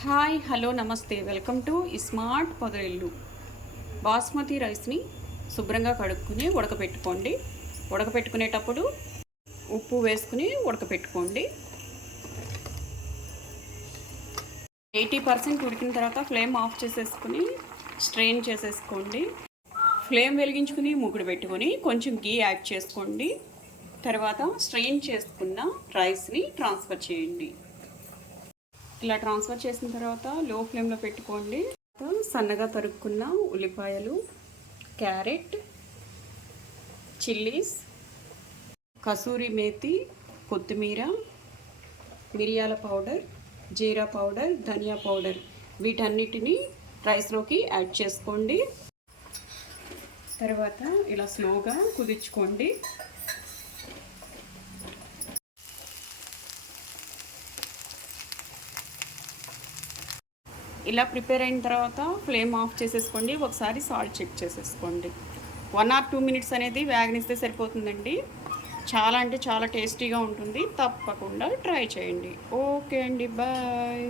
Hi hello నమస్తే. Welcome to smart పొదరిల్లు. Basmati రైస్ని శుభ్రంగా కడుక్కుని ఉడకపెట్టుకోండి. ఉడకపెట్టుకునేటప్పుడు ఉప్పు వేసుకుని ఉడకపెట్టుకోండి. ఎయిటీ పర్సెంట్ ఉడికిన తర్వాత ఫ్లేమ్ ఆఫ్ చేసేసుకుని స్ట్రెయిన్ చేసేసుకోండి. ఫ్లేమ్ వెలిగించుకుని ముగ్గుడు పెట్టుకొని కొంచెం గీ యాడ్ చేసుకోండి. తర్వాత స్ట్రెయిన్ చేసుకున్న రైస్ని ట్రాన్స్ఫర్ చేయండి. ఇలా ట్రాన్స్ఫర్ చేసిన తర్వాత లో ఫ్లేమ్లో పెట్టుకోండి. సన్నగా తరుక్కున్న ఉల్లిపాయలు క్యారెట్ చిల్లీస్ కసూరి మేతి కొత్తిమీర మిరియాల powder jeera powder dhania powder వీటన్నిటిని రైస్లోకి యాడ్ చేసుకోండి. తర్వాత ఇలా స్లోగా కుదించుకోండి ఇలా ప్రిపేర్ అయిన తర్వాత ఫ్లేమ్ ఆఫ్ చేసేసుకోండి. ఒకసారి సాల్ట్ చెక్ చేసేసుకోండి. వన్ ఆర్ టూ మినిట్స్ అనేది వేగనిస్తే సరిపోతుందండి. చాలా అంటే చాలా టేస్టీగా ఉంటుంది. తప్పకుండా ట్రై చేయండి. ఓకే అండి. బాయ్.